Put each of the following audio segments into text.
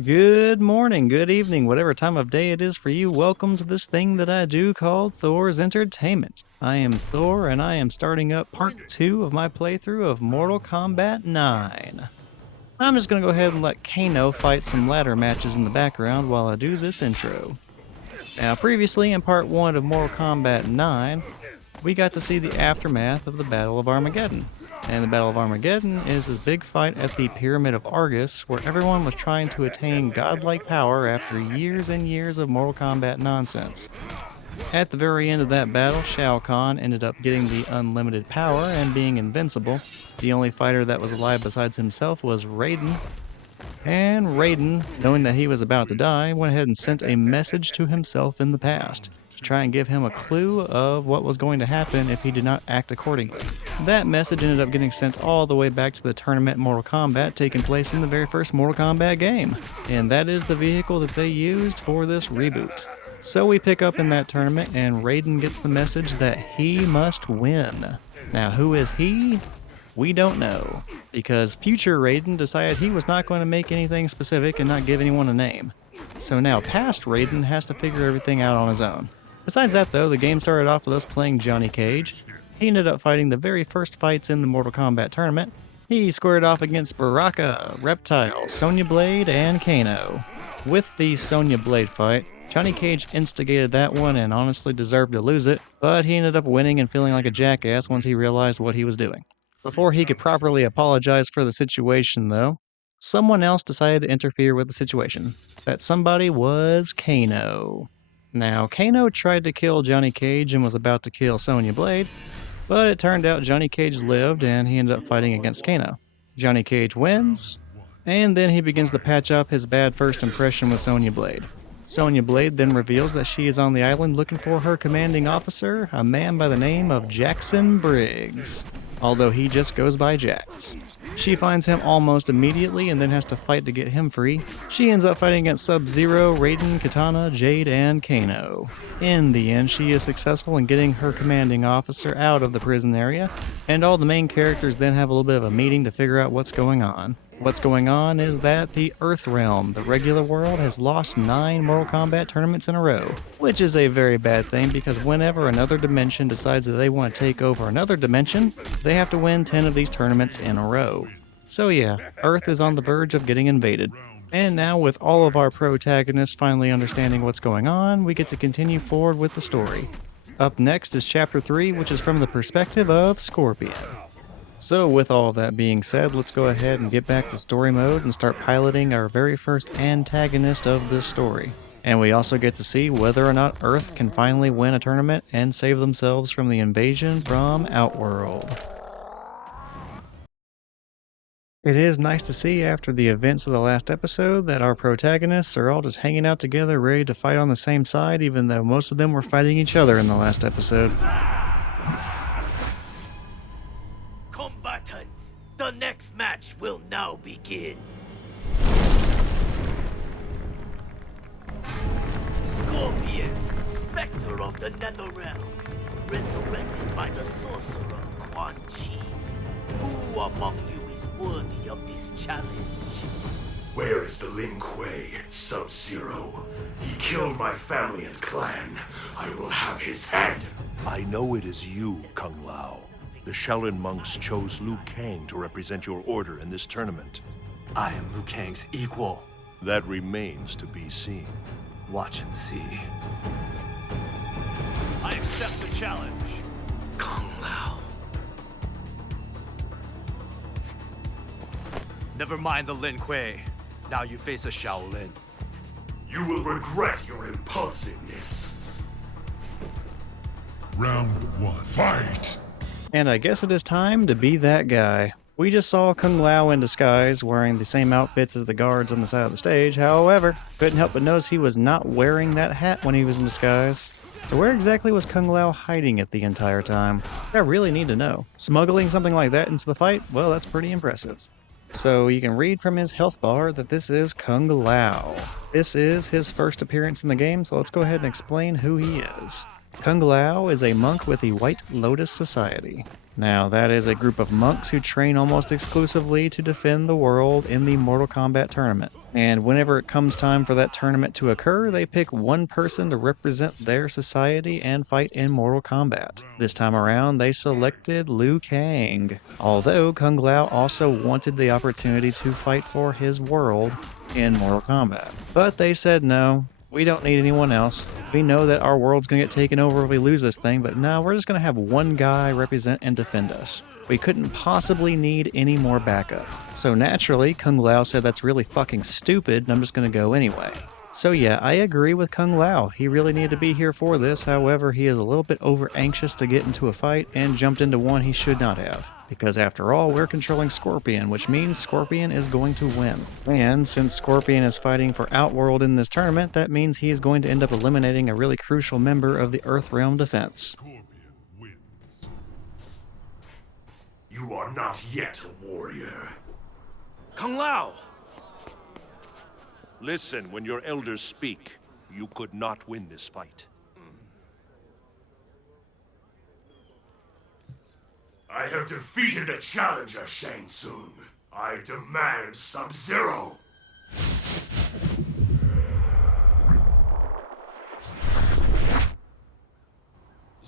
Good morning, good evening, whatever time of day it is for you. Welcome to this thing that I do called Thor's Entertainment. I am Thor, and I am starting up part 2 of my playthrough of Mortal Kombat 9. I'm just going to go ahead and let Kano fight some ladder matches in the background while I do this intro. Now, previously in part 1 of Mortal Kombat 9, we got to see the aftermath of the Battle of Armageddon. And the Battle of Armageddon is this big fight at the Pyramid of Argus, where everyone was trying to attain godlike power after years and years of Mortal Kombat nonsense. At the very end of that battle, Shao Khan ended up getting the unlimited power and being invincible. The only fighter that was alive besides himself was Raiden. And Raiden, knowing that he was about to die, went ahead and sent a message to himself in the past to try and give him a clue of what was going to happen if he did not act accordingly. That message ended up getting sent all the way back to the tournament Mortal Kombat taking place in the very first Mortal Kombat game, and that is the vehicle that they used for this reboot. So we pick up in that tournament, and Raiden gets the message that he must win. Now, who is he? We don't know, because future Raiden decided he was not going to make anything specific and not give anyone a name. So now past Raiden has to figure everything out on his own. Besides that though, the game started off with us playing Johnny Cage. He ended up fighting the very first fights in the Mortal Kombat tournament. He squared off against Baraka, Reptile, Sonya Blade, and Kano. With the Sonya Blade fight, Johnny Cage instigated that one and honestly deserved to lose it, but he ended up winning and feeling like a jackass once he realized what he was doing. Before he could properly apologize for the situation, though, someone else decided to interfere with the situation. That somebody was Kano. Now, Kano tried to kill Johnny Cage and was about to kill Sonya Blade, but it turned out Johnny Cage lived and he ended up fighting against Kano. Johnny Cage wins, and then he begins to patch up his bad first impression with Sonya Blade. Sonya Blade then reveals that she is on the island looking for her commanding officer, a man by the name of Jackson Briggs, although he just goes by Jax. She finds him almost immediately and then has to fight to get him free. She ends up fighting against Sub-Zero, Raiden, Katana, Jade, and Kano. In the end, she is successful in getting her commanding officer out of the prison area, and all the main characters then have a little bit of a meeting to figure out what's going on. What's going on is that the Earth Realm, the regular world, has lost 9 Mortal Kombat tournaments in a row, which is a very bad thing because whenever another dimension decides that they want to take over another dimension, they have to win 10 of these tournaments in a row. So yeah, Earth is on the verge of getting invaded. And now with all of our protagonists finally understanding what's going on, we get to continue forward with the story. Up next is Chapter 3, which is from the perspective of Scorpion. So with all that being said, let's go ahead and get back to story mode and start piloting our very first antagonist of this story. And we also get to see whether or not Earth can finally win a tournament and save themselves from the invasion from Outworld. It is nice to see after the events of the last episode that our protagonists are all just hanging out together ready to fight on the same side, even though most of them were fighting each other in the last episode. Combatants, the next match will now begin. Scorpion, Spectre of the Netherrealm, resurrected by the sorcerer Quan Chi. Who among you is worthy of this challenge? Where is the Lin Kuei, Sub-Zero? He killed my family and clan. I will have his head. I know it is you, Kung Lao. The Shaolin monks chose Liu Kang to represent your order in this tournament. I am Liu Kang's equal. That remains to be seen. Watch and see. I accept the challenge. Kung Lao. Never mind the Lin Kuei. Now you face a Shaolin. You will regret your impulsiveness. Round 1, fight! And I guess it is time to be that guy. We just saw Kung Lao in disguise, wearing the same outfits as the guards on the side of the stage. However, couldn't help but notice he was not wearing that hat when he was in disguise. So where exactly was Kung Lao hiding it the entire time? I really need to know. Smuggling something like that into the fight? Well, that's pretty impressive. So you can read from his health bar that this is Kung Lao. This is his first appearance in the game, so let's go ahead and explain who he is. Kung Lao is a monk with the White Lotus Society. Now, that is a group of monks who train almost exclusively to defend the world in the Mortal Kombat tournament. And whenever it comes time for that tournament to occur, they pick one person to represent their society and fight in Mortal Kombat. This time around, they selected Liu Kang. Although Kung Lao also wanted the opportunity to fight for his world in Mortal Kombat. But they said no. We don't need anyone else. We know that our world's gonna get taken over if we lose this thing, but no, we're just gonna have one guy represent and defend us. We couldn't possibly need any more backup. So naturally, Kung Lao said that's really fucking stupid and I'm just gonna go anyway. So yeah, I agree with Kung Lao. He really needed to be here for this, however, he is a little bit over anxious to get into a fight and jumped into one he should not have. Because after all, we're controlling Scorpion, which means Scorpion is going to win. And since Scorpion is fighting for Outworld in this tournament, that means he is going to end up eliminating a really crucial member of the Earthrealm defense. Scorpion wins. You are not yet a warrior. Kung Lao! Listen, when your elders speak, you could not win this fight. I have defeated the challenger, Shang Tsung. I demand Sub-Zero.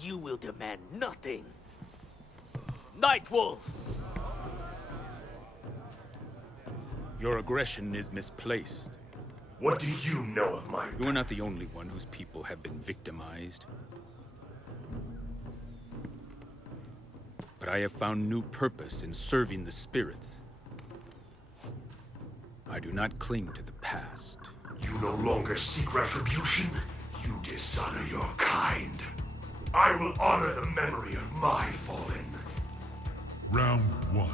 You will demand nothing. Nightwolf! Your aggression is misplaced. What do you know of my You are not the only one whose people have been victimized. But I have found new purpose in serving the spirits. I do not cling to the past. You no longer seek retribution. You dishonor your kind. I will honor the memory of my fallen. Round 1.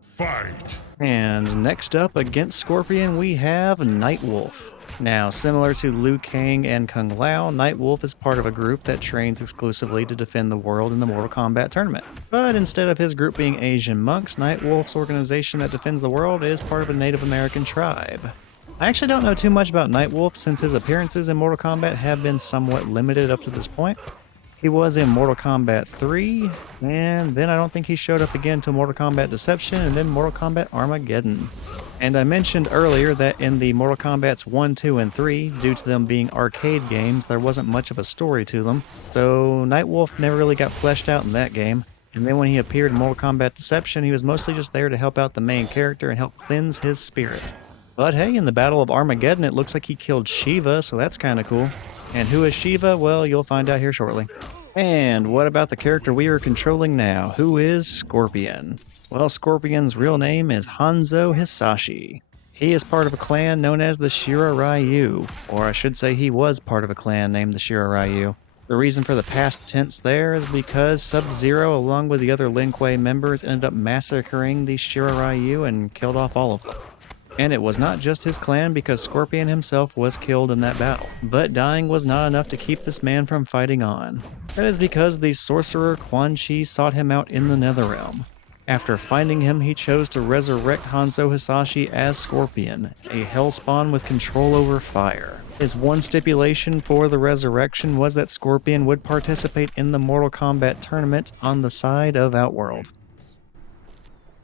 Fight! And next up against Scorpion, we have Nightwolf. Now, similar to Liu Kang and Kung Lao, Nightwolf is part of a group that trains exclusively to defend the world in the Mortal Kombat tournament. But instead of his group being Asian monks, Nightwolf's organization that defends the world is part of a Native American tribe. I actually don't know too much about Nightwolf since his appearances in Mortal Kombat have been somewhat limited up to this point. He was in Mortal Kombat 3, and then I don't think he showed up again until Mortal Kombat Deception and then Mortal Kombat Armageddon. And I mentioned earlier that in the Mortal Kombats 1, 2, and 3, due to them being arcade games, there wasn't much of a story to them, so Nightwolf never really got fleshed out in that game. And then when he appeared in Mortal Kombat Deception, he was mostly just there to help out the main character and help cleanse his spirit. But hey, in the Battle of Armageddon, it looks like he killed Shiva, so that's kinda cool. And who is Shiva? Well, you'll find out here shortly. And what about the character we are controlling now? Who is Scorpion? Well, Scorpion's real name is Hanzohasashi. He is part of a clan known as the Shirai Ryu, or I should say he was part of a clan named the Shirai Ryu. The reason for the past tense there is because Sub-Zero, along with the other Lin Kuei members, ended up massacring the Shirai Ryu and killed off all of them. And it was not just his clan because Scorpion himself was killed in that battle. But dying was not enough to keep this man from fighting on. That is because the sorcerer Quan Chi sought him out in the Netherrealm. After finding him, he chose to resurrect Hanzohasashi as Scorpion, a hellspawn with control over fire. His one stipulation for the resurrection was that Scorpion would participate in the Mortal Kombat tournament on the side of Outworld.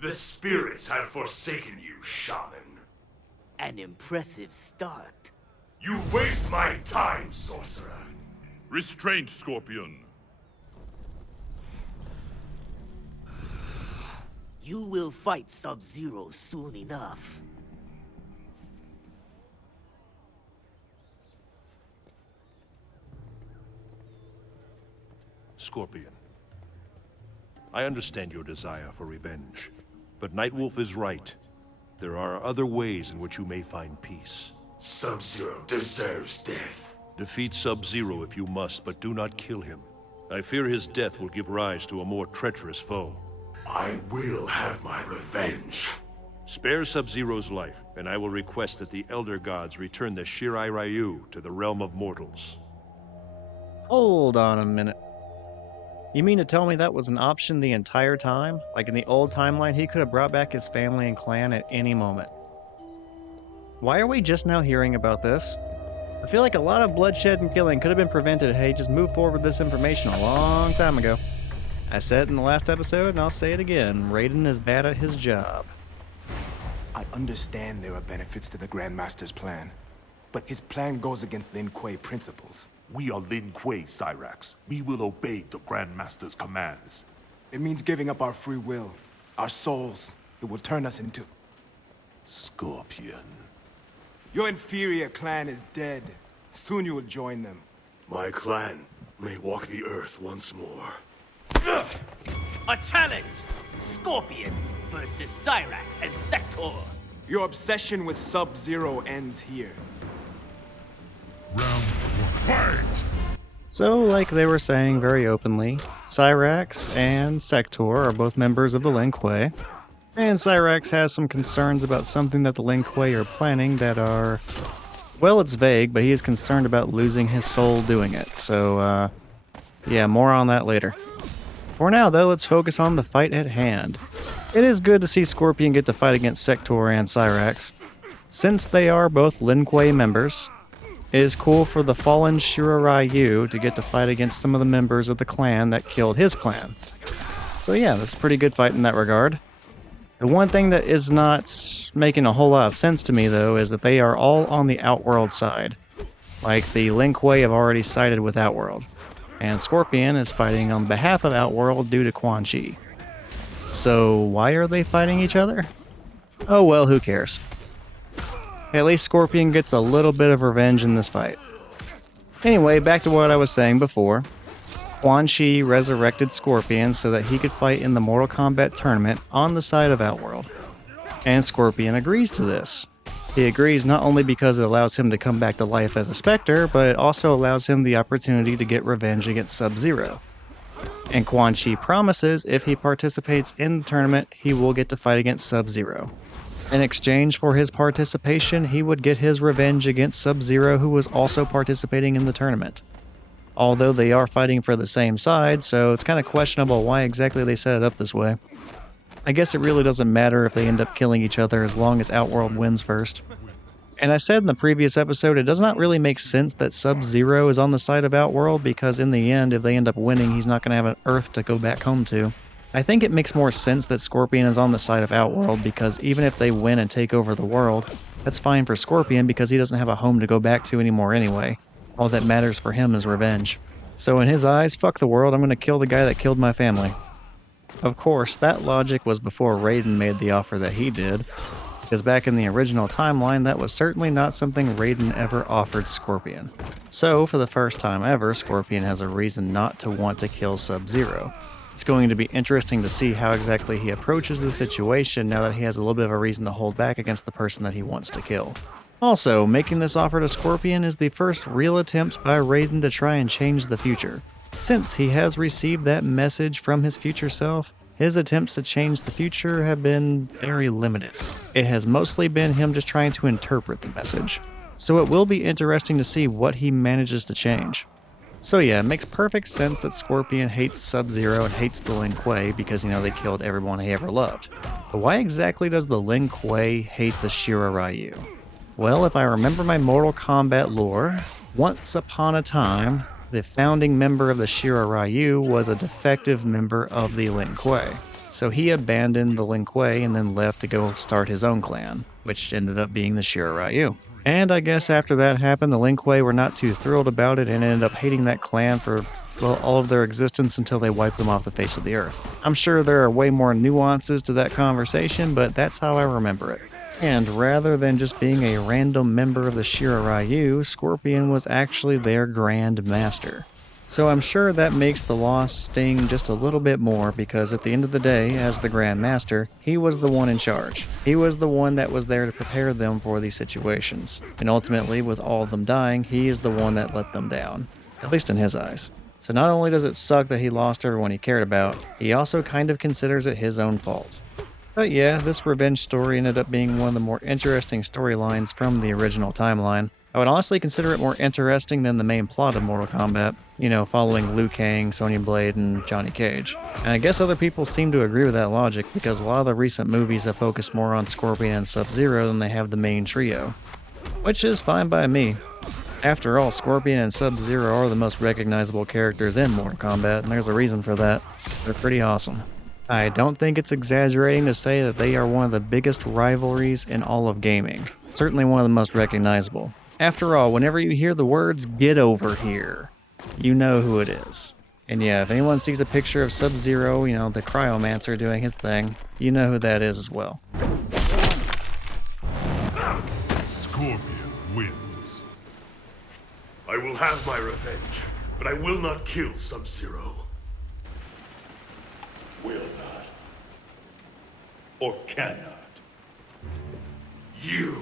The spirits have forsaken you, Shaman. An impressive start. You waste my time, sorcerer. Restraint, Scorpion. You will fight Sub-Zero soon enough. Scorpion. I understand your desire for revenge, but Nightwolf is right. There are other ways in which you may find peace. Sub-Zero deserves death. Defeat Sub-Zero if you must, but do not kill him. I fear his death will give rise to a more treacherous foe. I will have my revenge. Spare Sub-Zero's life, and I will request that the Elder Gods return the Shirai Ryu to the realm of mortals. Hold on a minute. You mean to tell me that was an option the entire time? Like in the old timeline, he could have brought back his family and clan at any moment. Why are we just now hearing about this? I feel like a lot of bloodshed and killing could have been prevented had he just moved forward with this information a long time ago. I said it in the last episode, and I'll say it again. Raiden is bad at his job. I understand there are benefits to the Grandmaster's plan, but his plan goes against Lin Kuei principles. We are Lin Kuei, Cyrax. We will obey the Grandmaster's commands. It means giving up our free will, our souls. It will turn us into... Scorpion. Your inferior clan is dead. Soon you will join them. My clan may walk the earth once more. A challenge! Scorpion versus Cyrax and Sector. Your obsession with Sub-Zero ends here. Round one. Fight! So, like they were saying very openly, Cyrax and Sector are both members of the Lin Kuei, and Cyrax has some concerns about something that the Lin Kuei are planning that are, well, it's vague, but he is concerned about losing his soul doing it, so, yeah, more on that later. For now, though, let's focus on the fight at hand. It is good to see Scorpion get to fight against Sector and Cyrax. Since they are both Lin Kuei members, it is cool for the fallen Shiroryu to get to fight against some of the members of the clan that killed his clan. So yeah, this is a pretty good fight in that regard. The one thing that is not making a whole lot of sense to me, though, is that they are all on the Outworld side. Like, the Lin Kuei have already sided with Outworld. And Scorpion is fighting on behalf of Outworld due to Quan Chi. So why are they fighting each other? Oh well, who cares? At least Scorpion gets a little bit of revenge in this fight. Anyway, back to what I was saying before. Quan Chi resurrected Scorpion so that he could fight in the Mortal Kombat tournament on the side of Outworld. And Scorpion agrees to this. He agrees not only because it allows him to come back to life as a Spectre, but it also allows him the opportunity to get revenge against Sub-Zero. And Quan Chi promises if he participates in the tournament, he will get to fight against Sub-Zero. In exchange for his participation, he would get his revenge against Sub-Zero, who was also participating in the tournament. Although they are fighting for the same side, so it's kind of questionable why exactly they set it up this way. I guess it really doesn't matter if they end up killing each other as long as Outworld wins first. And I said in the previous episode, it does not really make sense that Sub-Zero is on the side of Outworld, because in the end, if they end up winning, he's not going to have an Earth to go back home to. I think it makes more sense that Scorpion is on the side of Outworld, because even if they win and take over the world, that's fine for Scorpion because he doesn't have a home to go back to anymore anyway. All that matters for him is revenge. So in his eyes, fuck the world, I'm going to kill the guy that killed my family. Of course, that logic was before Raiden made the offer that he did, because back in the original timeline, that was certainly not something Raiden ever offered Scorpion. So, for the first time ever, Scorpion has a reason not to want to kill Sub-Zero. It's going to be interesting to see how exactly he approaches the situation now that he has a little bit of a reason to hold back against the person that he wants to kill. Also, making this offer to Scorpion is the first real attempt by Raiden to try and change the future. Since he has received that message from his future self, his attempts to change the future have been very limited. It has mostly been him just trying to interpret the message. So it will be interesting to see what he manages to change. So yeah, it makes perfect sense that Scorpion hates Sub-Zero and hates the Lin Kuei because, they killed everyone he ever loved. But why exactly does the Lin Kuei hate the Shiroryu? Well, if I remember my Mortal Kombat lore, once upon a time, the founding member of the Shiroryu was a defective member of the Lin Kuei. So he abandoned the Lin Kuei and then left to go start his own clan, which ended up being the Shiroryu. And I guess after that happened, the Lin Kuei were not too thrilled about it and ended up hating that clan for, well, all of their existence until they wiped them off the face of the earth. I'm sure there are way more nuances to that conversation, but that's how I remember it. And rather than just being a random member of the Shiroryu, Scorpion was actually their Grand Master. So I'm sure that makes the loss sting just a little bit more because at the end of the day, as the Grand Master, he was the one in charge. He was the one that was there to prepare them for these situations. And ultimately, with all of them dying, he is the one that let them down. At least in his eyes. So not only does it suck that he lost everyone he cared about, he also kind of considers it his own fault. But yeah, this revenge story ended up being one of the more interesting storylines from the original timeline. I would honestly consider it more interesting than the main plot of Mortal Kombat, following Liu Kang, Sonya Blade, and Johnny Cage. And I guess other people seem to agree with that logic because a lot of the recent movies have focused more on Scorpion and Sub-Zero than they have the main trio. Which is fine by me. After all, Scorpion and Sub-Zero are the most recognizable characters in Mortal Kombat, and there's a reason for that. They're pretty awesome. I don't think it's exaggerating to say that they are one of the biggest rivalries in all of gaming. Certainly one of the most recognizable. After all, whenever you hear the words, "get over here," you know who it is. And yeah, if anyone sees a picture of Sub-Zero, you know, the Cryomancer doing his thing, you know who that is as well. Scorpion wins. I will have my revenge, but I will not kill Sub-Zero. Will not. Or cannot. You!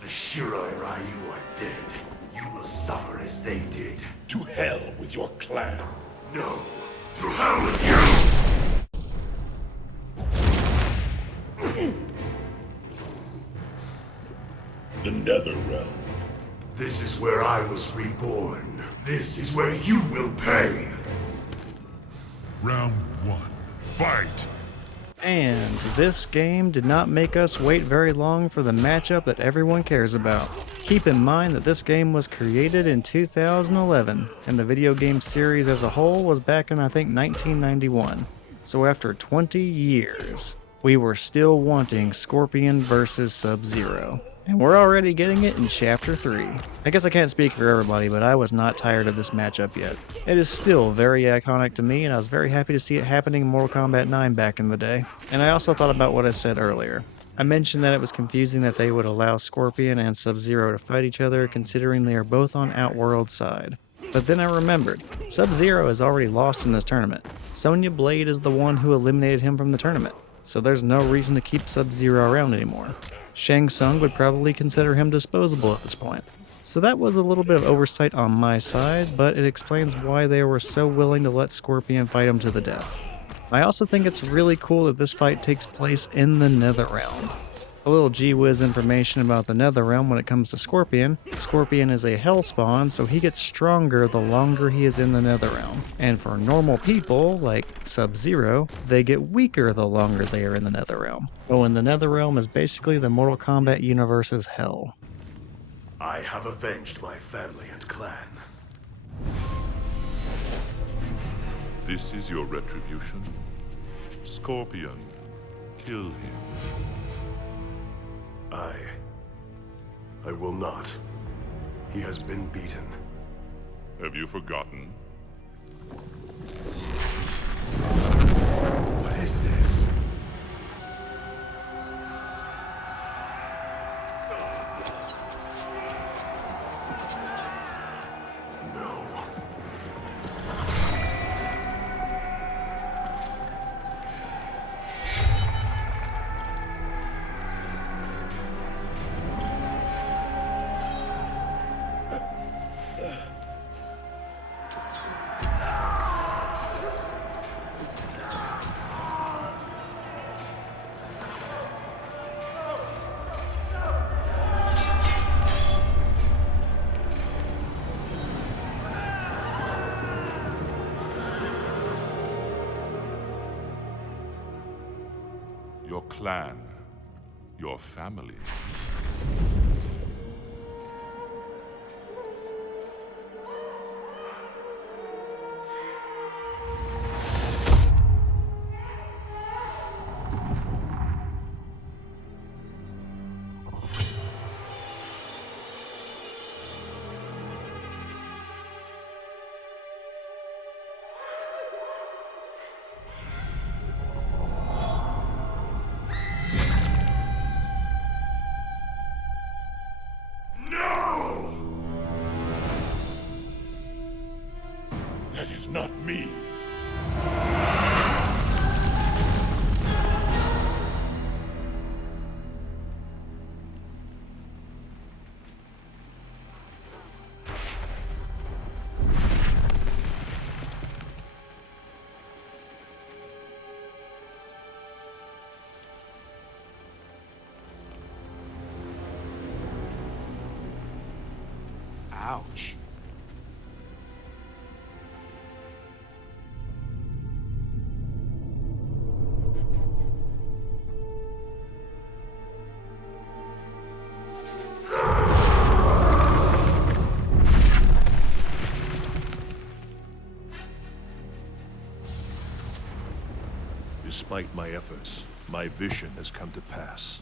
The Shirai Ryu are dead. You will suffer as they did. To hell with your clan. No, to hell with you! The Netherrealm. This is where I was reborn. This is where you will pay. Round 1. Fight! And this game did not make us wait very long for the matchup that everyone cares about. Keep in mind that this game was created in 2011, and the video game series as a whole was back in, I think, 1991. So after 20 years, we were still wanting Scorpion versus Sub-Zero. And we're already getting it in Chapter 3. I guess I can't speak for everybody, but I was not tired of this matchup yet. It is still very iconic to me, and I was very happy to see it happening in Mortal Kombat 9 back in the day. And I also thought about what I said earlier. I mentioned that it was confusing that they would allow Scorpion and Sub-Zero to fight each other, considering they are both on Outworld's side. But then I remembered, Sub-Zero has already lost in this tournament. Sonya Blade is the one who eliminated him from the tournament, so there's no reason to keep Sub-Zero around anymore. Shang Tsung would probably consider him disposable at this point. So that was a little bit of oversight on my side, but it explains why they were so willing to let Scorpion fight him to the death. I also think it's really cool that this fight takes place in the Netherrealm. A little gee-whiz information about the Netherrealm when it comes to Scorpion. Scorpion is a hellspawn, so he gets stronger the longer he is in the Netherrealm. And for normal people, like Sub-Zero, they get weaker the longer they are in the Netherrealm. So in the Netherrealm is basically the Mortal Kombat universe's hell. I have avenged my family and clan. This is your retribution? Scorpion, kill him. I will not. He has been beaten. Have you forgotten? What is this? No. Your clan, your family. That is not me. Ouch. despite my efforts, my vision has come to pass.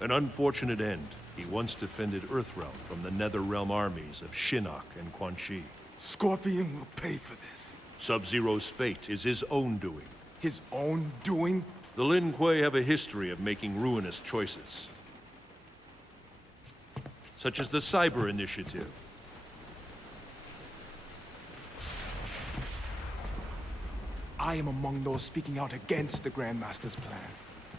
An unfortunate end. He once defended Earthrealm from the Netherrealm armies of Shinnok and Quan Chi. Scorpion will pay for this. Sub-Zero's fate is his own doing. His own doing? The Lin Kuei have a history of making ruinous choices. Such as the Cyber Initiative. I am among those speaking out against the Grandmaster's plan.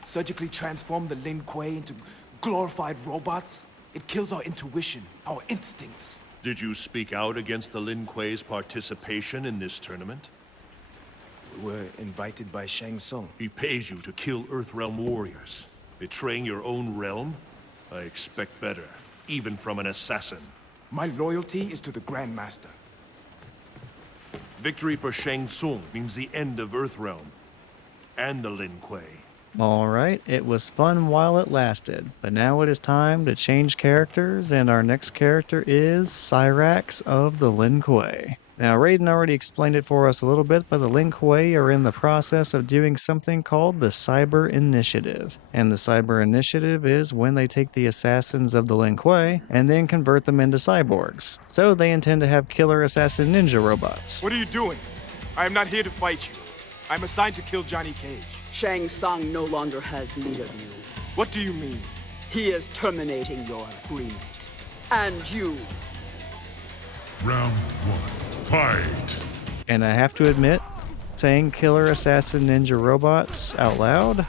Surgically transform the Lin Kuei into glorified robots? It kills our intuition, our instincts. Did you speak out against the Lin Kuei's participation in this tournament? We were invited by Shang Tsung. He pays you to kill Earthrealm warriors. Betraying your own realm? I expect better, even from an assassin. My loyalty is to the Grandmaster. Victory for Shang Tsung means the end of Earthrealm. And the Lin Kuei. Alright, it was fun while it lasted, but now it is time to change characters, and our next character is Cyrax of the Lin Kuei. Now, Raiden already explained it for us a little bit, but the Lin Kuei are in the process of doing something called the Cyber Initiative. And the Cyber Initiative is when they take the assassins of the Lin Kuei and then convert them into cyborgs. So they intend to have killer assassin ninja robots. What are you doing? I am not here to fight you. I'm assigned to kill Johnny Cage. Shang Tsung no longer has need of you. What do you mean? He is terminating your agreement. And you. Round 1. Fight! And I have to admit, saying killer assassin ninja robots out loud,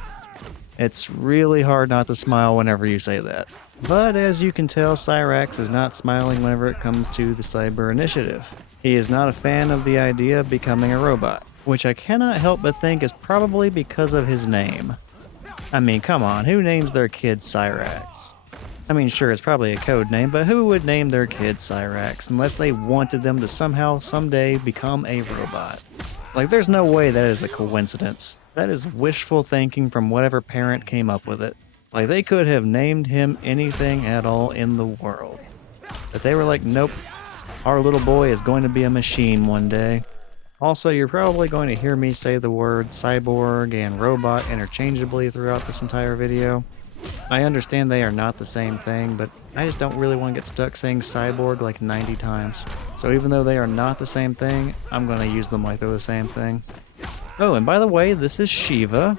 it's really hard not to smile whenever you say that. But as you can tell, Cyrax is not smiling whenever it comes to the Cyber Initiative. He is not a fan of the idea of becoming a robot, which I cannot help but think is probably because of his name. I mean, come on, who names their kid Cyrax? I mean, sure, it's probably a code name, but who would name their kid Cyrax unless they wanted them to somehow, someday become a robot? Like, there's no way that is a coincidence. That is wishful thinking from whatever parent came up with it. Like, they could have named him anything at all in the world. But they were like, nope, our little boy is going to be a machine one day. Also, you're probably going to hear me say the word cyborg and robot interchangeably throughout this entire video. I understand they are not the same thing, but I just don't really want to get stuck saying cyborg like 90 times. So even though they are not the same thing, I'm going to use them like they're the same thing. Oh, and by the way, this is Shiva.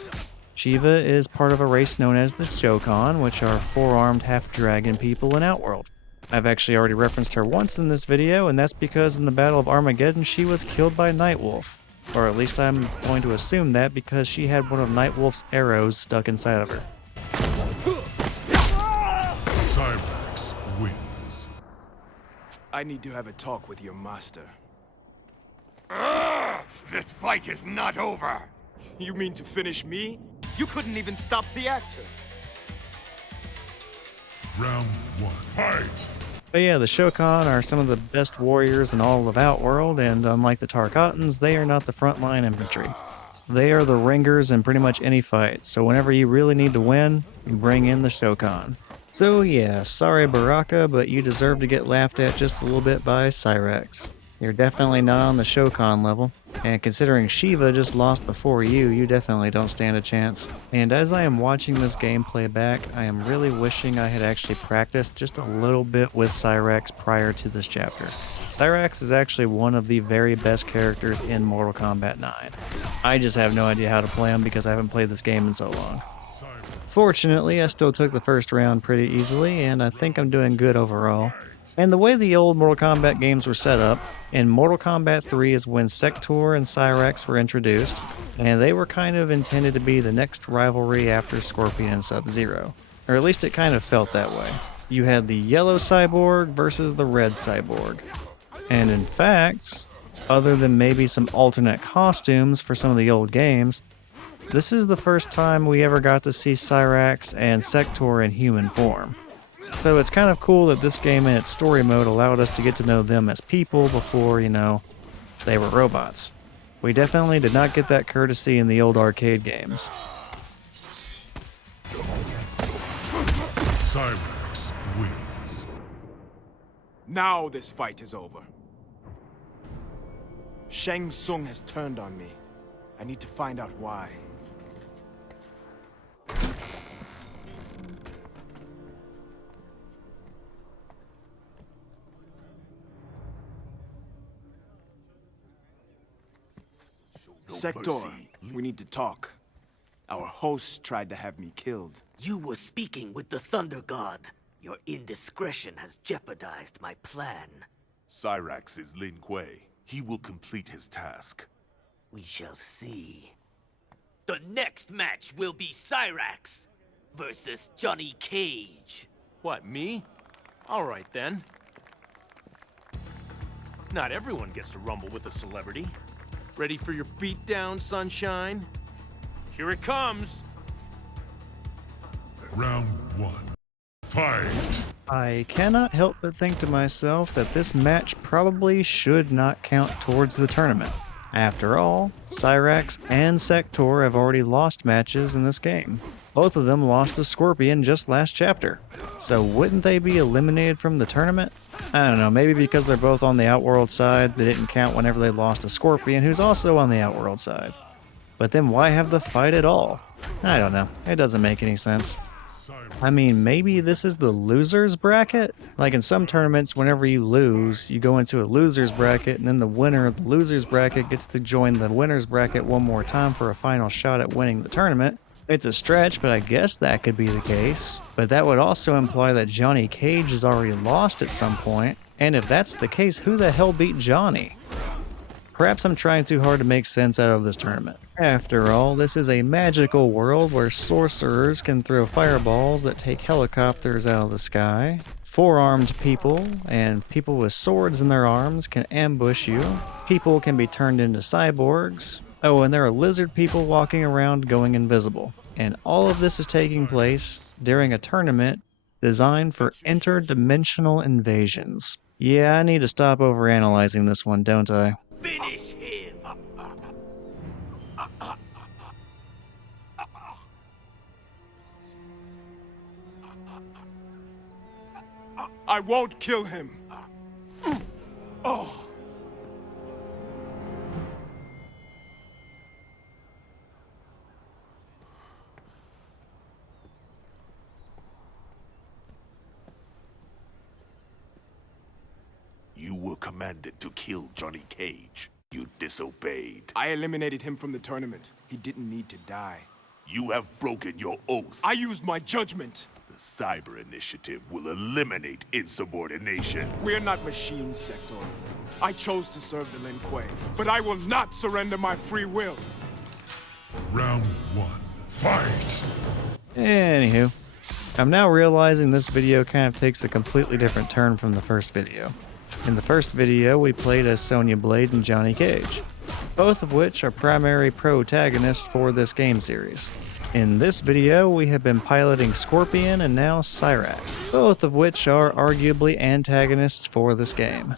Shiva is part of a race known as the Shao Khan, which are four-armed half-dragon people in Outworld. I've actually already referenced her once in this video, and that's because in the Battle of Armageddon she was killed by Nightwolf. Or at least I'm going to assume that because she had one of Nightwolf's arrows stuck inside of her. Cyrax wins. I need to have a talk with your master. This fight is not over! You mean to finish me? You couldn't even stop the actor. Round 1. Fight! But yeah, the Shao Khan are some of the best warriors in all of Outworld, and unlike the Tarkatans, they are not the frontline infantry. They are the ringers in pretty much any fight, so whenever you really need to win, you bring in the Shao Khan. So yeah, sorry Baraka, but you deserve to get laughed at just a little bit by Cyrax. You're definitely not on the Shao Khan level, and considering Shiva just lost before you definitely don't stand a chance. And as I am watching this gameplay back, I am really wishing I had actually practiced just a little bit with Cyrax prior to this chapter. Cyrax is actually one of the very best characters in Mortal Kombat 9. I just have no idea how to play him because I haven't played this game in so long. Fortunately, I still took the first round pretty easily, and I think I'm doing good overall. And the way the old Mortal Kombat games were set up, in Mortal Kombat 3 is when Sector and Cyrax were introduced, and they were kind of intended to be the next rivalry after Scorpion and Sub-Zero. Or at least it kind of felt that way. You had the yellow cyborg versus the red cyborg. And in fact, other than maybe some alternate costumes for some of the old games, this is the first time we ever got to see Cyrax and Sector in human form. So it's kind of cool that this game in its story mode allowed us to get to know them as people before, they were robots. We definitely did not get that courtesy in the old arcade games. Cyrax wins. Now this fight is over. Shang Tsung has turned on me, I need to find out why. Sector, we need to talk. Our host tried to have me killed. You were speaking with the Thunder God. Your indiscretion has jeopardized my plan. Cyrax is Lin Kuei. He will complete his task. We shall see. The next match will be Cyrax versus Johnny Cage. What, me? All right then. Not everyone gets to rumble with a celebrity. Ready for your beatdown, sunshine? Here it comes! Round 1. Fight! I cannot help but think to myself that this match probably should not count towards the tournament. After all, Cyrax and Sector have already lost matches in this game. Both of them lost to Scorpion just last chapter. So wouldn't they be eliminated from the tournament? I don't know, maybe because they're both on the Outworld side, they didn't count whenever they lost to Scorpion, who's also on the Outworld side. But then why have the fight at all? I don't know, it doesn't make any sense. I mean, maybe this is the loser's bracket? Like in some tournaments, whenever you lose, you go into a loser's bracket, and then the winner of the loser's bracket gets to join the winner's bracket one more time for a final shot at winning the tournament. It's a stretch, but I guess that could be the case. But that would also imply that Johnny Cage has already lost at some point, and if that's the case, who the hell beat Johnny? Perhaps I'm trying too hard to make sense out of this tournament. After all, this is a magical world where sorcerers can throw fireballs that take helicopters out of the sky. Four-armed people and people with swords in their arms can ambush you. People can be turned into cyborgs. Oh, and there are lizard people walking around going invisible. And all of this is taking place during a tournament designed for interdimensional invasions. Yeah, I need to stop overanalyzing this one, don't I? Finish him! I won't kill him! Oh! You were commanded to kill Johnny Cage. You disobeyed. I eliminated him from the tournament. He didn't need to die. You have broken your oath. I used my judgment. The Cyber Initiative will eliminate insubordination. We're not machines, Sector. I chose to serve the Lin Kuei, but I will not surrender my free will. Round 1. Fight! Anywho, I'm now realizing this video kind of takes a completely different turn from the first video. In the first video, we played as Sonya Blade and Johnny Cage, both of which are primary protagonists for this game series. In this video, we have been piloting Scorpion and now Cyrax, both of which are arguably antagonists for this game.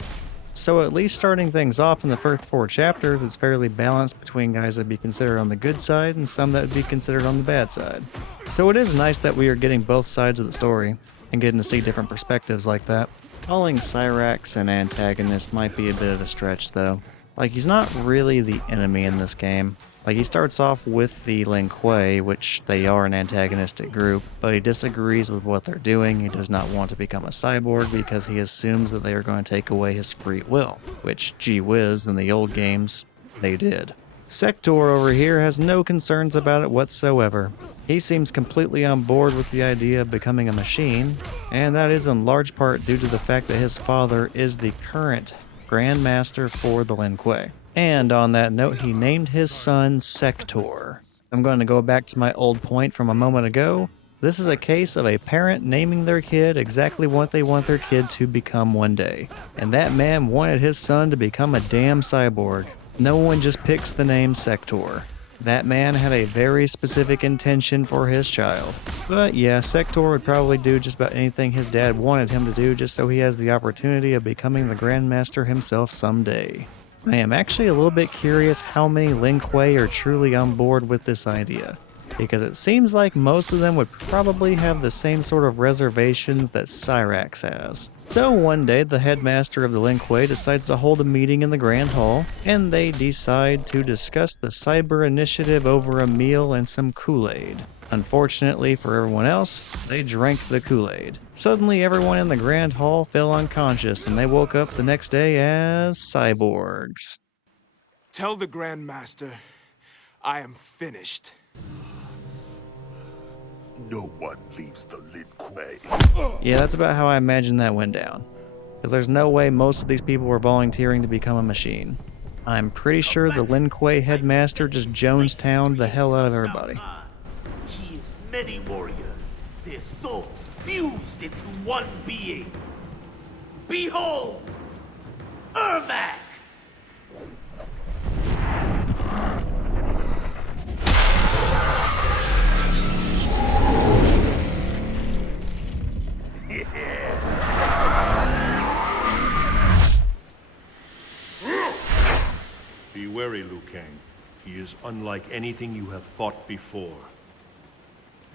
So at least starting things off in the first 4 chapters, it's fairly balanced between guys that would be considered on the good side and some that would be considered on the bad side. So it is nice that we are getting both sides of the story, and getting to see different perspectives like that. Calling Cyrax an antagonist might be a bit of a stretch though. Like, he's not really the enemy in this game. Like, he starts off with the Lin Kuei, which they are an antagonistic group, but he disagrees with what they're doing. He does not want to become a cyborg because he assumes that they are going to take away his free will, which, gee whiz, in the old games, they did. Sector over here has no concerns about it whatsoever. He seems completely on board with the idea of becoming a machine, and that is in large part due to the fact that his father is the current Grandmaster for the Lin Kuei. And on that note, he named his son Sector. I'm going to go back to my old point from a moment ago. This is a case of a parent naming their kid exactly what they want their kid to become one day. And that man wanted his son to become a damn cyborg. No one just picks the name Sector. That man had a very specific intention for his child. But yeah, Sector would probably do just about anything his dad wanted him to do just so he has the opportunity of becoming the Grandmaster himself someday. I am actually a little bit curious how many Lin Kuei are truly on board with this idea. because it seems like most of them would probably have the same sort of reservations that Cyrax has. So one day, the headmaster of the Lin Kuei decides to hold a meeting in the Grand Hall, and they decide to discuss the cyber initiative over a meal and some Kool-Aid. Unfortunately for everyone else, they drank the Kool-Aid. Suddenly, everyone in the Grand Hall fell unconscious, and they woke up the next day as cyborgs. Tell the Grand Master I am finished. No one leaves the Lin Kuei. Yeah, that's about how I imagine that went down. Because there's no way most of these people were volunteering to become a machine. I'm pretty sure the Lin Kuei headmaster just Jonestowned the hell out of everybody. He is many warriors, their souls fused into one being. Behold, Ermac! Be wary, Liukang. He is unlike anything you have fought before.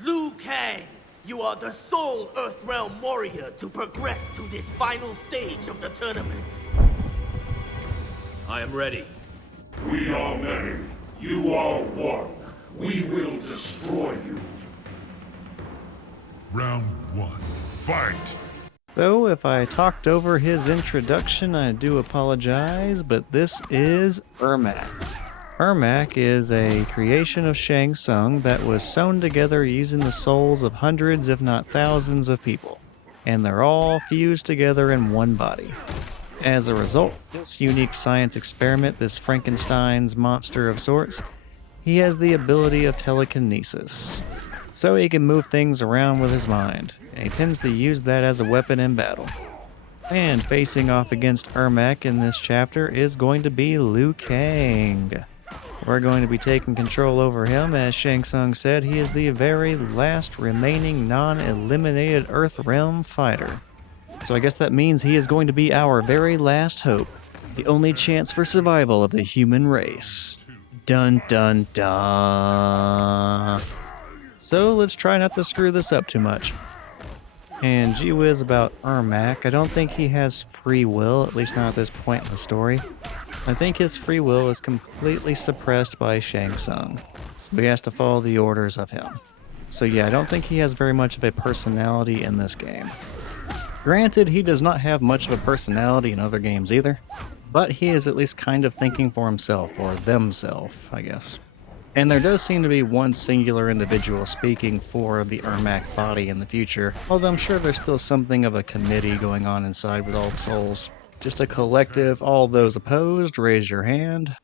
Liu Kang, you are the sole Earthrealm warrior to progress to this final stage of the tournament. I am ready. We are many. You are one. We will destroy you. Round 1. Fight! So if I talked over his introduction, I do apologize, but this is Ermac. Ermac is a creation of Shang Tsung that was sewn together using the souls of hundreds if not thousands of people, and they're all fused together in one body. As a result, this unique science experiment, this Frankenstein's monster of sorts, he has the ability of telekinesis. So he can move things around with his mind, and he tends to use that as a weapon in battle. And facing off against Ermac in this chapter is going to be Liukang. We're going to be taking control over him. As Shang Tsung said, he is the very last remaining non-eliminated Earthrealm fighter. So I guess that means he is going to be our very last hope, the only chance for survival of the human race. Dun dun dun. So let's try not to screw this up too much. And gee whiz about Ermac, I don't think he has free will, at least not at this point in the story. I think his free will is completely suppressed by Shang Tsung, so he has to follow the orders of him. So yeah, I don't think he has very much of a personality in this game. Granted, he does not have much of a personality in other games either, but he is at least kind of thinking for himself, or themself, I guess. And there does seem to be one singular individual speaking for the Ermac body in the future, although I'm sure there's still something of a committee going on inside with all the souls. Just a collective, all those opposed, raise your hand.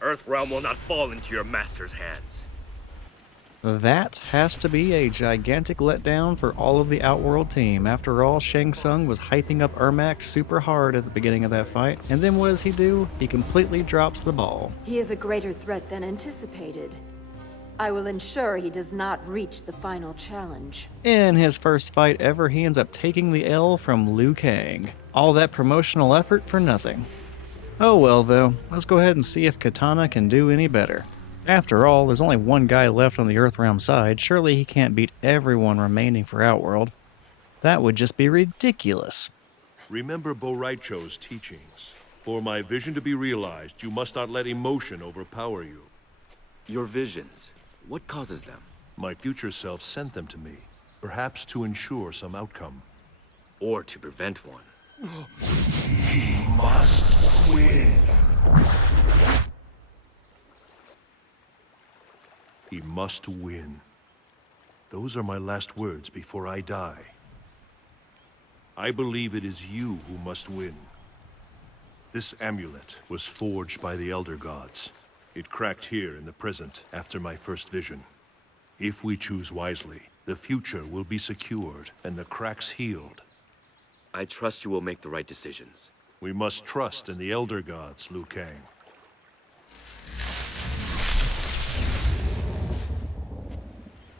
Earthrealm will not fall into your master's hands. That has to be a gigantic letdown for all of the Outworld team. After all, Shang Tsung was hyping up Ermac super hard at the beginning of that fight, and then what does he do? He completely drops the ball. He is a greater threat than anticipated. I will ensure he does not reach the final challenge. In his first fight ever, he ends up taking the L from Liukang. All that promotional effort for nothing. Oh well though, let's go ahead and see if Katana can do any better. After all, there's only one guy left on the Earthrealm side, surely he can't beat everyone remaining for Outworld. That would just be ridiculous. Remember Bo' Rai Cho's teachings. For my vision to be realized, you must not let emotion overpower you. Your visions, what causes them? My future self sent them to me, perhaps to ensure some outcome. Or to prevent one. He must win. He must win. Those are my last words before I die. I believe it is you who must win. This amulet was forged by the Elder Gods. It cracked here in the present after my first vision. If we choose wisely, the future will be secured and the cracks healed. I trust you will make the right decisions. We must trust in the Elder Gods, Liukang.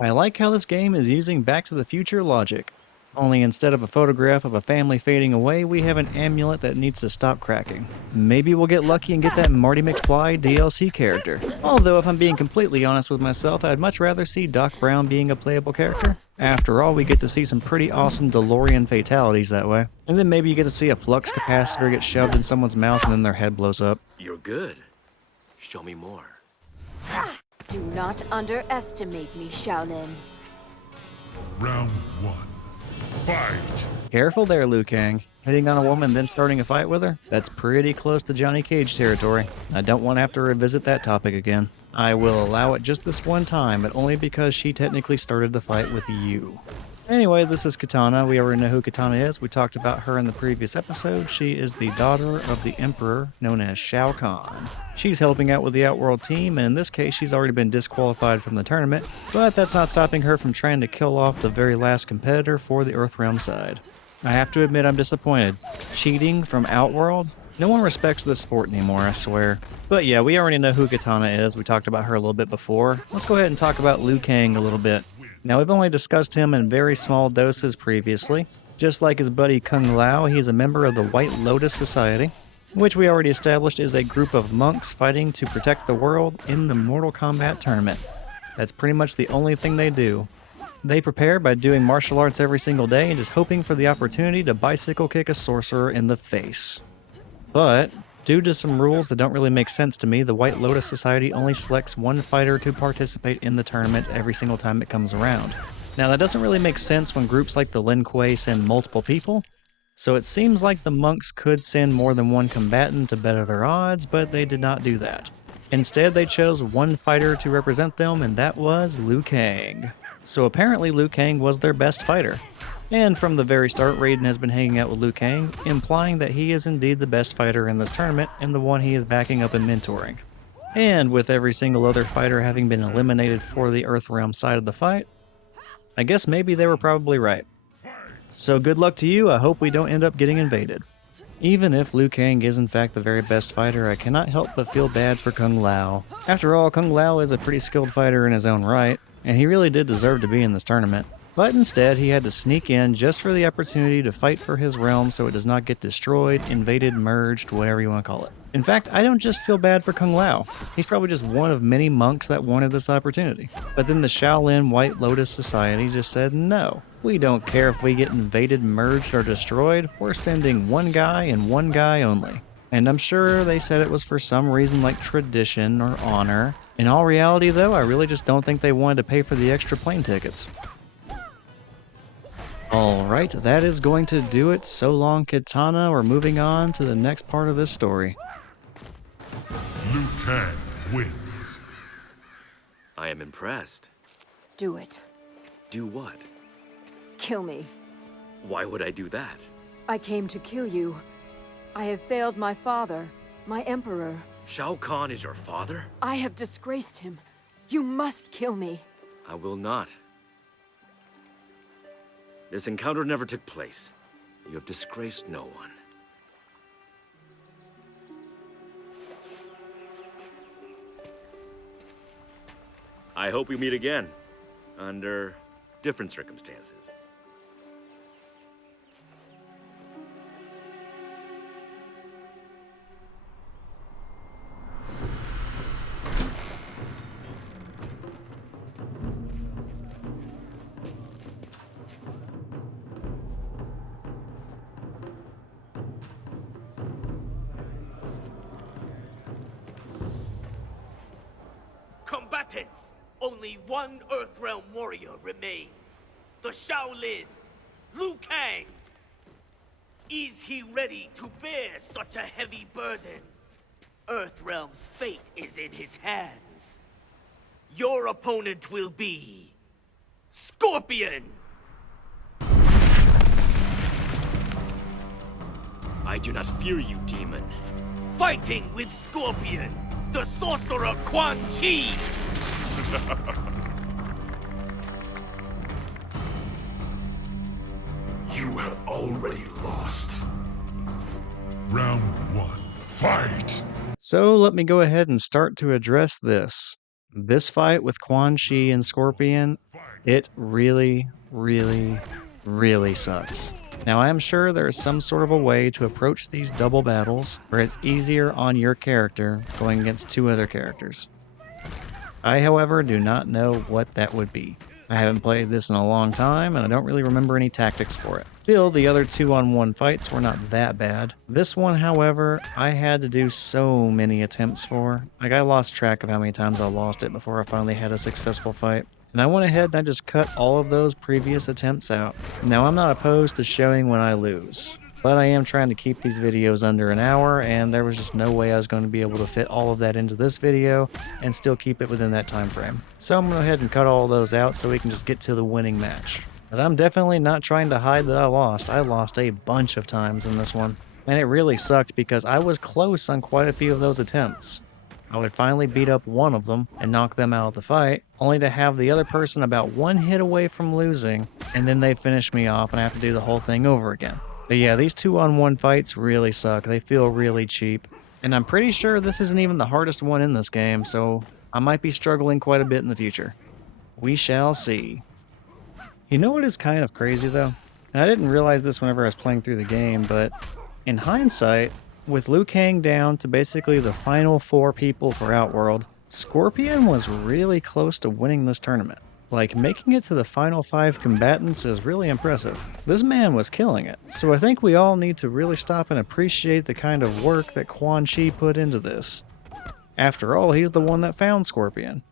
I like how this game is using Back to the Future logic. Only instead of a photograph of a family fading away, we have an amulet that needs to stop cracking. Maybe we'll get lucky and get that Marty McFly DLC character. Although if I'm being completely honest with myself, I'd much rather see Doc Brown being a playable character. After all, we get to see some pretty awesome DeLorean fatalities that way. And then maybe you get to see a flux capacitor get shoved in someone's mouth and then their head blows up. You're good. Show me more. Do not underestimate me, Shaolin. Round 1. Fight! Careful there, Liukang. Hitting on a woman then starting a fight with her? That's pretty close to Johnny Cage territory. I don't want to have to revisit that topic again. I will allow it just this one time, but only because she technically started the fight with you. Anyway, this is Kitana. We already know who Kitana is. We talked about her in the previous episode. She is the daughter of the Emperor, known as Shao Khan. She's helping out with the Outworld team, and in this case, she's already been disqualified from the tournament, but that's not stopping her from trying to kill off the very last competitor for the Earthrealm side. I have to admit I'm disappointed. Cheating from Outworld? No one respects this sport anymore, I swear. But yeah, we already know who Kitana is. We talked about her a little bit before. Let's go ahead and talk about Liukang a little bit. Now, we've only discussed him in very small doses previously. Just like his buddy Kung Lao, he is a member of the White Lotus Society, which we already established is a group of monks fighting to protect the world in the Mortal Kombat tournament. That's pretty much the only thing they do. They prepare by doing martial arts every single day and just hoping for the opportunity to bicycle kick a sorcerer in the face. But due to some rules that don't really make sense to me, the White Lotus Society only selects one fighter to participate in the tournament every single time it comes around. Now that doesn't really make sense when groups like the Lin Kuei send multiple people, so it seems like the monks could send more than one combatant to better their odds, but they did not do that. Instead, they chose one fighter to represent them, and that was Liukang. So apparently Liukang was their best fighter. And from the very start, Raiden has been hanging out with Liukang, implying that he is indeed the best fighter in this tournament and the one he is backing up and mentoring. And with every single other fighter having been eliminated for the Earthrealm side of the fight, I guess maybe they were probably right. So good luck to you, I hope we don't end up getting invaded. Even if Liukang is in fact the very best fighter, I cannot help but feel bad for Kung Lao. After all, Kung Lao is a pretty skilled fighter in his own right, and he really did deserve to be in this tournament. But instead, he had to sneak in just for the opportunity to fight for his realm so it does not get destroyed, invaded, merged, whatever you want to call it. In fact, I don't just feel bad for Kung Lao. He's probably just one of many monks that wanted this opportunity. But then the Shaolin White Lotus Society just said, no, we don't care if we get invaded, merged, or destroyed. We're sending one guy and one guy only. And I'm sure they said it was for some reason like tradition or honor. In all reality, though, I really just don't think they wanted to pay for the extra plane tickets. Alright, that is going to do it. So long, Kitana. We're moving on to the next part of this story. Liu Kang wins. I am impressed. Do it. Do what? Kill me. Why would I do that? I came to kill you. I have failed my father, my emperor. Shao Khan is your father? I have disgraced him. You must kill me. I will not. This encounter never took place. You have disgraced no one. I hope we meet again, under different circumstances. Combatants! Only one Earthrealm warrior remains. The Shaolin, Liukang. Is he ready to bear such a heavy burden? Earthrealm's fate is in his hands. Your opponent will be... Scorpion! I do not fear you, demon. Fighting with Scorpion, the sorcerer Quan Chi! You have already lost. Round 1. Fight! So let me go ahead and start to address this. This fight with Quan Chi and Scorpion, it really really sucks. Now I am sure there is some sort of a way to approach these double battles where it's easier on your character going against two other characters. I, however, do not know what that would be. I haven't played this in a long time, and I don't really remember any tactics for it. Still, the other 2-on-1 fights were not that bad. This one, however, I had to do so many attempts for. Like, I lost track of how many times I lost it before I finally had a successful fight. And I went ahead and I just cut all of those previous attempts out. Now, I'm not opposed to showing when I lose, but I am trying to keep these videos under an hour, and there was just no way I was going to be able to fit all of that into this video and still keep it within that time frame. So I'm going to go ahead and cut all of those out so we can just get to the winning match. But I'm definitely not trying to hide that I lost. I lost a bunch of times in this one. And it really sucked because I was close on quite a few of those attempts. I would finally beat up one of them and knock them out of the fight, only to have the other person about one hit away from losing, and then they finish me off and I have to do the whole thing over again. But yeah, these 2-on-1 fights really suck. They feel really cheap. And I'm pretty sure this isn't even the hardest one in this game, so I might be struggling quite a bit in the future. We shall see. You know what is kind of crazy though? And I didn't realize this whenever I was playing through the game, but in hindsight, with Liukang down to basically the final 4 people for Outworld, Scorpion was really close to winning this tournament. Like, making it to the final 5 combatants is really impressive. This man was killing it, so I think we all need to really stop and appreciate the kind of work that Quan Chi put into this. After all, he's the one that found Scorpion.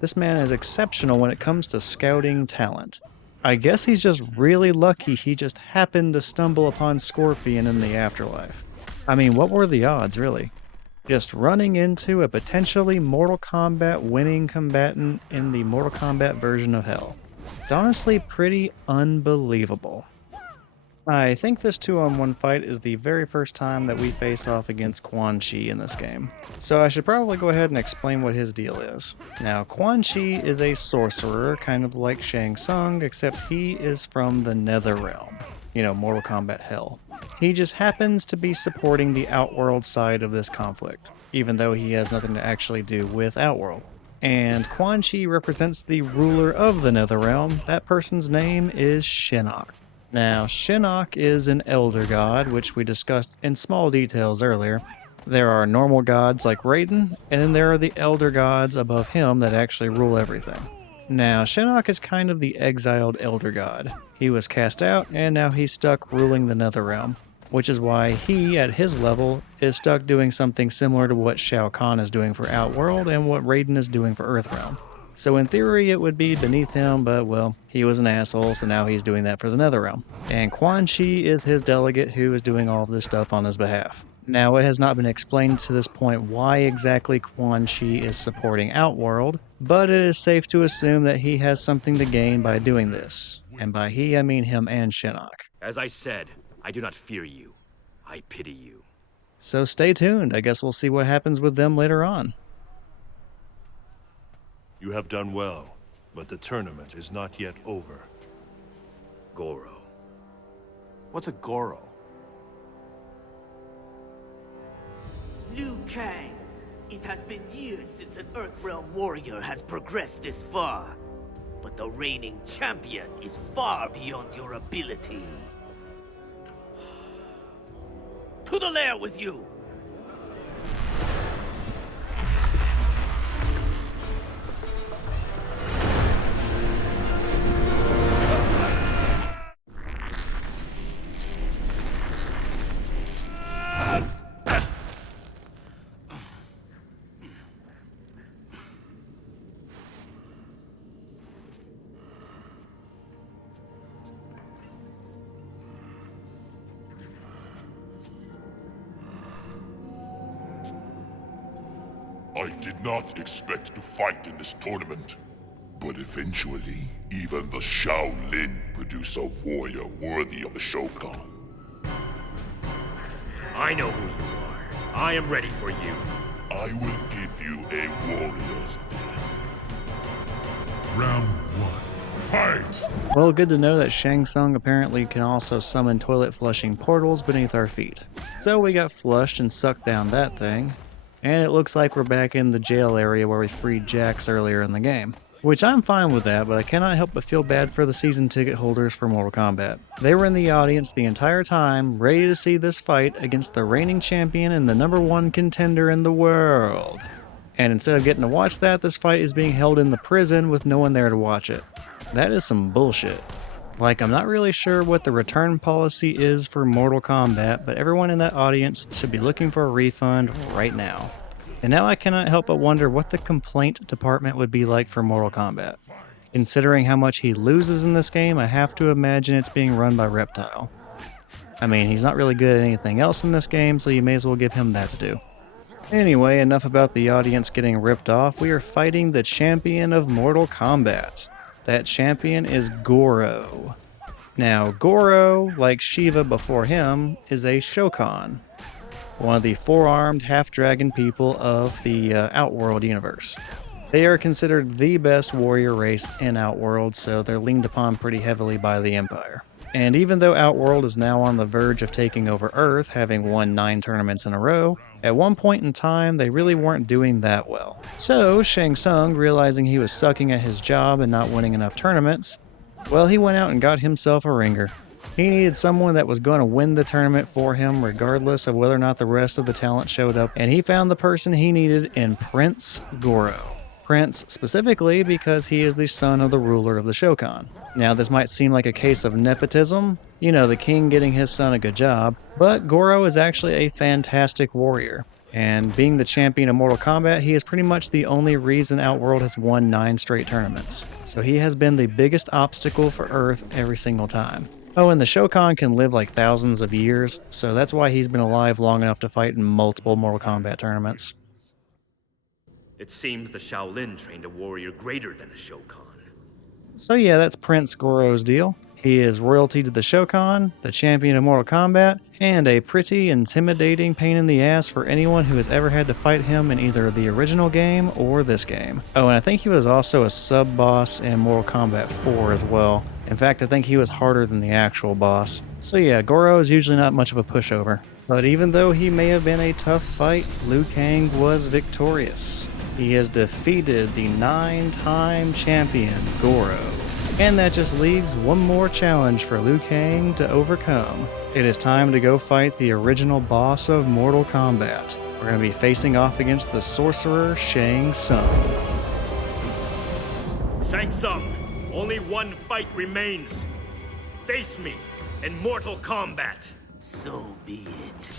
This man is exceptional when it comes to scouting talent. I guess he's just really lucky he just happened to stumble upon Scorpion in the afterlife. I mean, what were the odds, really? Just running into a potentially Mortal Kombat winning combatant in the Mortal Kombat version of hell. It's honestly pretty unbelievable. I think this 2-on-1 fight is the very first time that we face off against Quan Chi in this game. So I should probably go ahead and explain what his deal is. Now, Quan Chi is a sorcerer, kind of like Shang Tsung, except he is from the Nether Realm. You know, Mortal Kombat hell. He just happens to be supporting the Outworld side of this conflict, even though he has nothing to actually do with Outworld. And Quan Chi represents the ruler of the Netherrealm. That person's name is Shinnok. Now, Shinnok is an elder god, which we discussed in small details earlier. There are normal gods like Raiden, and then there are the elder gods above him that actually rule everything. Now, Shinnok is kind of the exiled elder god. He was cast out, and now he's stuck ruling the Netherrealm, which is why he, at his level, is stuck doing something similar to what Shao Khan is doing for Outworld and what Raiden is doing for Earthrealm. So in theory, it would be beneath him, but well, he was an asshole, so now he's doing that for the Netherrealm. And Quan Chi is his delegate who is doing all of this stuff on his behalf. Now, it has not been explained to this point why exactly Quan Chi is supporting Outworld, but it is safe to assume that he has something to gain by doing this. And by he, I mean him and Shinnok. As I said, I do not fear you. I pity you. So stay tuned. I guess we'll see what happens with them later on. You have done well, but the tournament is not yet over. Goro. What's a Goro? Liu Kang. It has been years since an Earthrealm warrior has progressed this far. But the reigning champion is far beyond your ability. To the lair with you! I did not expect to fight in this tournament. But eventually, even the Shaolin produce a warrior worthy of the Shao Khan. I know who you are. I am ready for you. I will give you a warrior's death. Round 1. Fight! Well, good to know that Shang Tsung apparently can also summon toilet flushing portals beneath our feet. So we got flushed and sucked down that thing. And it looks like we're back in the jail area where we freed Jax earlier in the game. Which I'm fine with that, but I cannot help but feel bad for the season ticket holders for Mortal Kombat. They were in the audience the entire time, ready to see this fight against the reigning champion and the #1 contender in the world. And instead of getting to watch that, this fight is being held in the prison with no one there to watch it. That is some bullshit. Like, I'm not really sure what the return policy is for Mortal Kombat, but everyone in that audience should be looking for a refund right now. And now I cannot help but wonder what the complaint department would be like for Mortal Kombat. Considering how much he loses in this game, I have to imagine it's being run by Reptile. I mean, he's not really good at anything else in this game, so you may as well give him that to do. Anyway, enough about the audience getting ripped off. We are fighting the champion of Mortal Kombat. That champion is Goro. Now, Goro, like Shiva before him, is a Shao Khan, one of the four-armed half-dragon people of the Outworld universe. They are considered the best warrior race in Outworld, so they're leaned upon pretty heavily by the Empire. And even though Outworld is now on the verge of taking over Earth, having won 9 tournaments in a row, at one point in time they really weren't doing that well. So Shang Tsung, realizing he was sucking at his job and not winning enough tournaments, well, he went out and got himself a ringer. He needed someone that was going to win the tournament for him regardless of whether or not the rest of the talent showed up, and he found the person he needed in Prince Goro. Prince specifically because he is the son of the ruler of the Shao Khan. Now, this might seem like a case of nepotism, you know, the king getting his son a good job, but Goro is actually a fantastic warrior. And being the champion of Mortal Kombat, he is pretty much the only reason Outworld has won 9 straight tournaments. So he has been the biggest obstacle for Earth every single time. Oh, and the Shao Khan can live like thousands of years, so that's why he's been alive long enough to fight in multiple Mortal Kombat tournaments. It seems the Shaolin trained a warrior greater than a Shao Khan. So yeah, that's Prince Goro's deal. He is royalty to the Shao Khan, the champion of Mortal Kombat, and a pretty intimidating pain in the ass for anyone who has ever had to fight him in either the original game or this game. Oh, and I think he was also a sub-boss in Mortal Kombat 4 as well. In fact, I think he was harder than the actual boss. So yeah, Goro is usually not much of a pushover. But even though he may have been a tough fight, Liu Kang was victorious. He has defeated the 9-time champion, Goro. And that just leaves one more challenge for Liu Kang to overcome. It is time to go fight the original boss of Mortal Kombat. We're going to be facing off against the sorcerer Shang Tsung. Shang Tsung, only one fight remains. Face me in Mortal Kombat. So be it.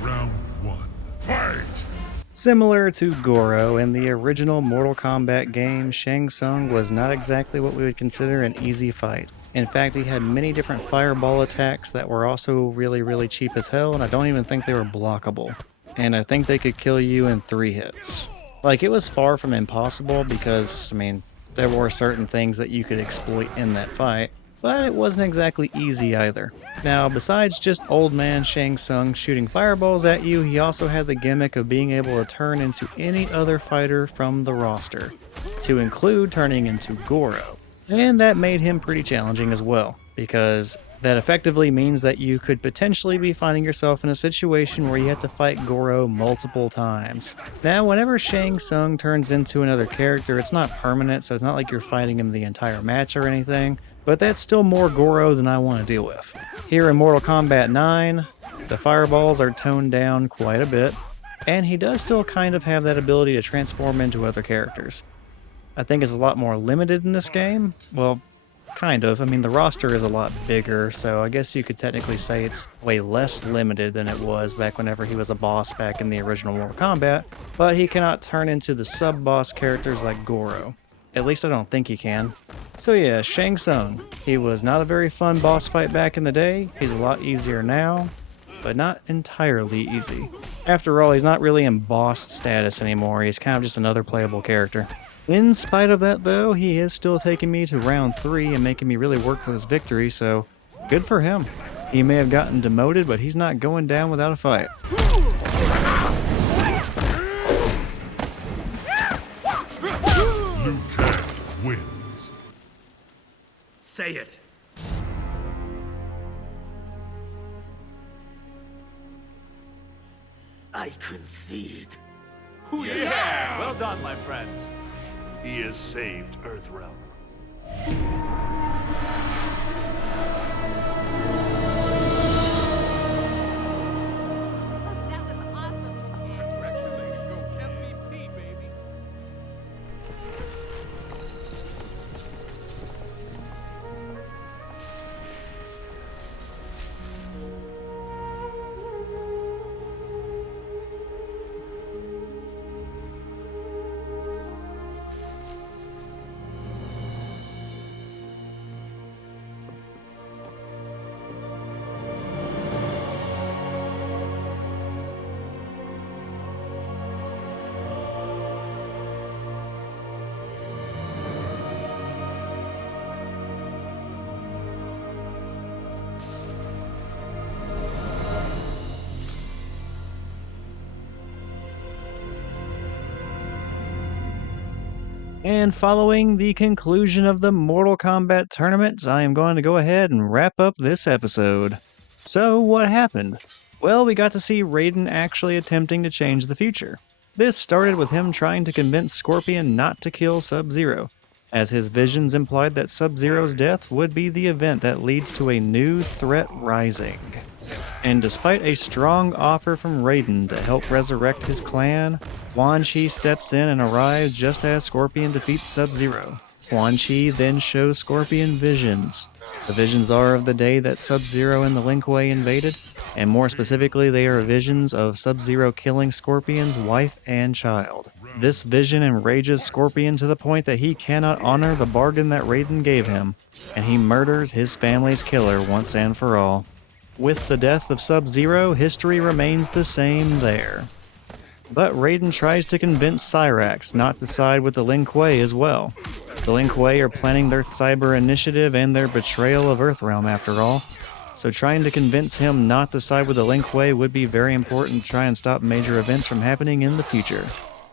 Round 1. Fight! Similar to Goro, in the original Mortal Kombat game, Shang Tsung was not exactly what we would consider an easy fight. In fact, he had many different fireball attacks that were also really cheap as hell, and I don't even think they were blockable. And I think they could kill you in 3 hits. Like, it was far from impossible because, I mean, there were certain things that you could exploit in that fight, but it wasn't exactly easy either. Now, besides just old man Shang Tsung shooting fireballs at you, he also had the gimmick of being able to turn into any other fighter from the roster, to include turning into Goro. And that made him pretty challenging as well, because that effectively means that you could potentially be finding yourself in a situation where you have to fight Goro multiple times. Now, whenever Shang Tsung turns into another character, it's not permanent, so it's not like you're fighting him the entire match or anything. But that's still more Goro than I want to deal with. Here in Mortal Kombat 9, the fireballs are toned down quite a bit, and he does still kind of have that ability to transform into other characters. I think it's a lot more limited in this game. Well, kind of. I mean, the roster is a lot bigger, so I guess you could technically say it's way less limited than it was back whenever he was a boss back in the original Mortal Kombat, but he cannot turn into the sub-boss characters like Goro. At least I don't think he can. So yeah, Shang Tsung. He was not a very fun boss fight back in the day. He's a lot easier now, but not entirely easy. After all, he's not really in boss status anymore. He's kind of just another playable character. In spite of that though, he is still taking me to round 3 and making me really work for this victory, so good for him. He may have gotten demoted, but he's not going down without a fight. Liu Kang wins. Say it. I concede. Yeah! Well done, my friend. He has saved Earthrealm. That was awesome, Lieutenant. Congratulations, MVP, baby. And following the conclusion of the Mortal Kombat tournament, I am going to go ahead and wrap up this episode. So, what happened? Well, we got to see Raiden actually attempting to change the future. This started with him trying to convince Scorpion not to kill Sub-Zero, as his visions implied that Sub-Zero's death would be the event that leads to a new threat rising. And despite a strong offer from Raiden to help resurrect his clan, Quan Chi steps in and arrives just as Scorpion defeats Sub-Zero. Quan Chi then shows Scorpion visions. The visions are of the day that Sub-Zero and the Lin Kuei invaded, and more specifically they are visions of Sub-Zero killing Scorpion's wife and child. This vision enrages Scorpion to the point that he cannot honor the bargain that Raiden gave him, and he murders his family's killer once and for all. With the death of Sub-Zero, history remains the same there. But Raiden tries to convince Cyrax not to side with the Lin Kuei as well. The Lin Kuei are planning their cyber initiative and their betrayal of Earthrealm after all, so trying to convince him not to side with the Lin Kuei would be very important to try and stop major events from happening in the future.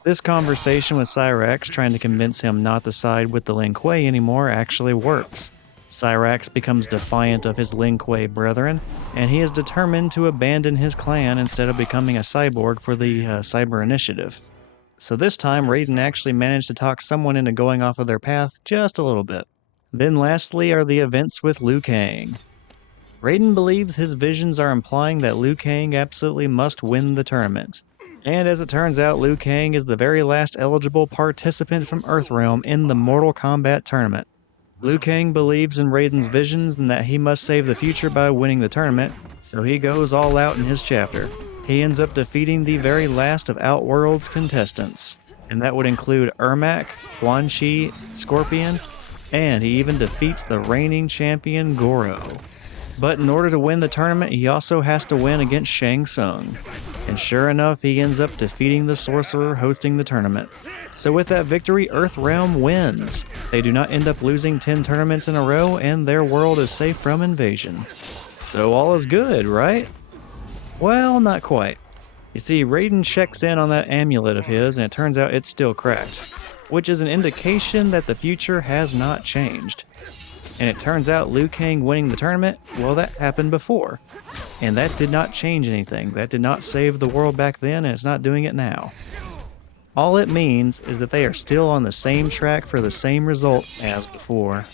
This conversation with Cyrax trying to convince him not to side with the Lin Kuei anymore actually works. Cyrax becomes defiant of his Lin Kuei brethren, and he is determined to abandon his clan instead of becoming a cyborg for the Cyber Initiative. So this time, Raiden actually managed to talk someone into going off of their path just a little bit. Then lastly are the events with Liu Kang. Raiden believes his visions are implying that Liu Kang absolutely must win the tournament. And as it turns out, Liu Kang is the very last eligible participant from Earthrealm in the Mortal Kombat tournament. Liu Kang believes in Raiden's visions and that he must save the future by winning the tournament, so he goes all out in his chapter. He ends up defeating the very last of Outworld's contestants, and that would include Ermac, Quan Chi, Scorpion, and he even defeats the reigning champion Goro. But in order to win the tournament, he also has to win against Shang Tsung. And sure enough, he ends up defeating the sorcerer hosting the tournament. So with that victory, Earthrealm wins. They do not end up losing 10 tournaments in a row, and their world is safe from invasion. So all is good, right? Well, not quite. You see, Raiden checks in on that amulet of his, and it turns out it's still cracked, which is an indication that the future has not changed. And it turns out Liu Kang winning the tournament, well, that happened before. And that did not change anything. That did not save the world back then, and it's not doing it now. All it means is that they are still on the same track for the same result as before.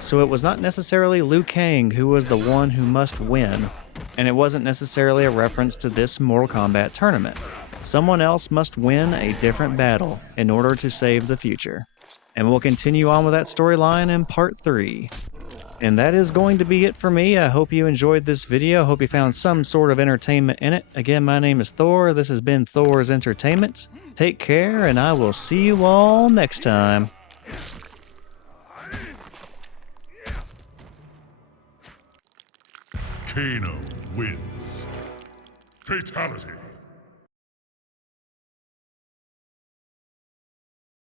So it was not necessarily Liu Kang who was the one who must win, and it wasn't necessarily a reference to this Mortal Kombat tournament. Someone else must win a different battle in order to save the future. And we'll continue on with that storyline in part 3. And that is going to be it for me. I hope you enjoyed this video. I hope you found some sort of entertainment in it. Again, my name is Thor. This has been Thor's Entertainment. Take care, and I will see you all next time. Kano wins. Fatality.